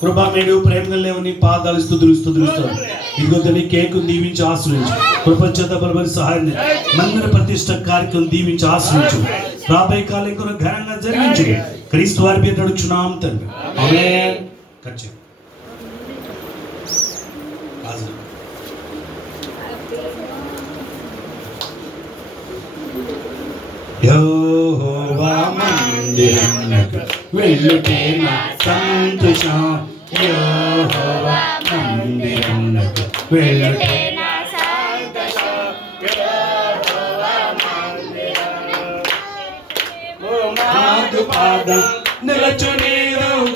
కృపా మేడు ప్రేమగా లేవు నీ పాదాలు స్తుతులు ఇదిగో నీ కేకు దీవించి ఆశ్రయించు. కృపచేత బలపడి సహాయం మందిర ప్రతిష్ట కార్యక్రమం దీవించి ఆశ్రయించు. రాబోయే కాలం కొన ఘనంగా జరిగించు. క్రీస్తు వారి పేరు అడుగుచున్నాం తండ్రి. ఆమేన్. కచ్చి యెహోవా మందిరమునకు వెళ్ళుటే నా సంతోషం. యెహోవా మందిరమునకు వెళ్ళుటే నా సంతోషం. యెహోవా మందిరమునకు మాదు పాదం నిలచుని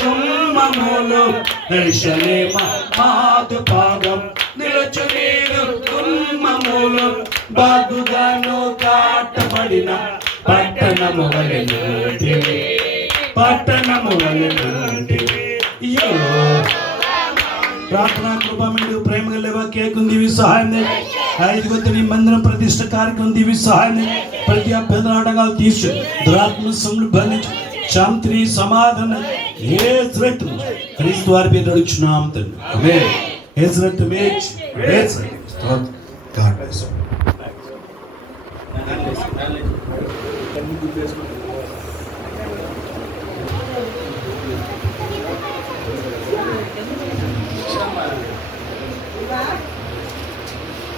గుమ్మములో దర్శనేమ మాదు పాదం నిలచుని గుమ్మములో బాగుగాను కాటబడిన పట్టణము వలెనుంటివి ప్రార్థనా కృపా మీరు ప్రేమగా లేవా కేకు దీవి సహాయం ఐదుగో నీ మందిరం ప్రతిష్ట కార్యక్రమం దీవి సహాయం ప్రతి అభ్యంతరాటకాలు తీసు దురాత్మ బంధించు శాంతిని సమాధానం క్రీస్తు వారి పేరు అడుగుచున్నాం తండ్రి.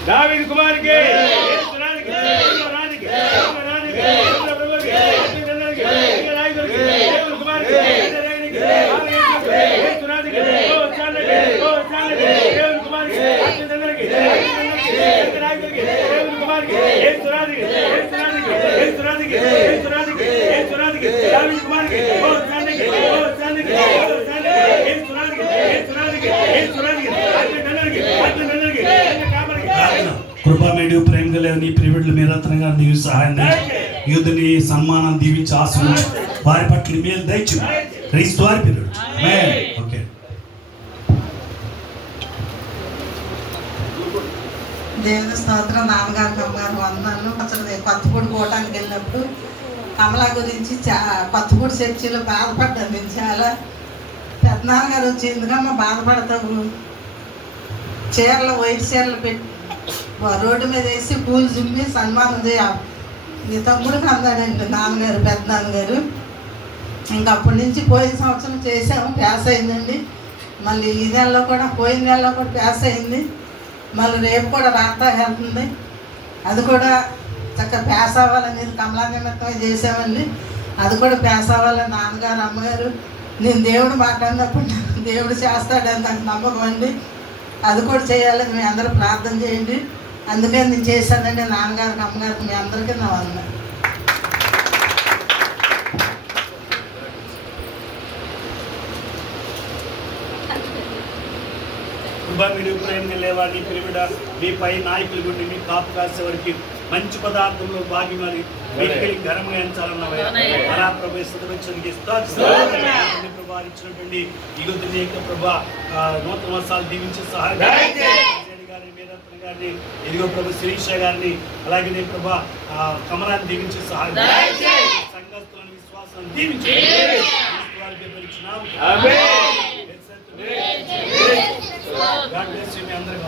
దావీదు కుమారునికి కృపామేడు ప్రేమగా లేవు నీ ప్రివిడ్లు మీరత్నంగా నీవు సహాయం యూదుని సన్మానం దీవించి ఆశ్రయించు. వారి పట్ల మేలు దయచు. క్రీస్తు వారి పేరు. ఓకే దేవుని స్తోత్రం. నాన్నగారికి అమ్మగారు వందనాలు. అసలు కొత్తపూడి పోవటానికి వెళ్ళినప్పుడు కమలా గురించి కొత్తపూడి చర్చిలో బాధపడ్డాను. నేను చాలా పెద్దనాన్నగారు వచ్చి ఎందుకమ్మా బాధపడతావు, చీరలు వైట్ చీరలు పెట్టి రోడ్డు మీద వేసి పూలు చుమ్మి సన్మానం చేయాలి నీ తమ్ముడికి అందాడండి నాన్నగారు, పెద్ద నాన్నగారు. ఇంకా అప్పటి నుంచి పోయిన సంవత్సరం చేసాము, ప్యాస్ అయిందండి. మళ్ళీ ఈ నెలలో కూడా పోయిన నెలలో కూడా ప్యాస్ అయింది. మళ్ళీ రేపు కూడా రాత్రి వెళ్తుంది. అది కూడా చక్కగా ప్యాస్ అవ్వాలని కమలా నిమిత్తమే చేసామండి. అది కూడా ప్యాస్ అవ్వాలని నాన్నగారు అమ్మగారు నేను దేవుడు మాట్లాడినప్పుడు దేవుడు చేస్తాడని నాకు నమ్మకం అండి. అది కూడా చేయాలని మీ అందరూ ప్రార్థన చేయండి. అందుకే నేను చేశానండి. నాన్నగారికి అమ్మగారికి మీ అందరికీ నా వందనాలు. ప్రేమ లేవా నీ పిరిమిడ మీ పై నాయకులు గుండి మీ కాపు కాసే వరకు మంచి పదార్థంలో భాగి మరి వీటికి ఘనంగా ఎంచాలన్న ప్రభావించినటువంటి ఇగుతున్న ప్రభా నూతన వర్షాలు దీవించే సహాయం గారిని ఇదిగో ప్రభు శిరీష గారిని అలాగే ప్రభా కమలాన్ని దీవించే సహాయం సంఘస్థులను విశ్వాసాన్ని దీవించే God bless you. మీ అందరికీ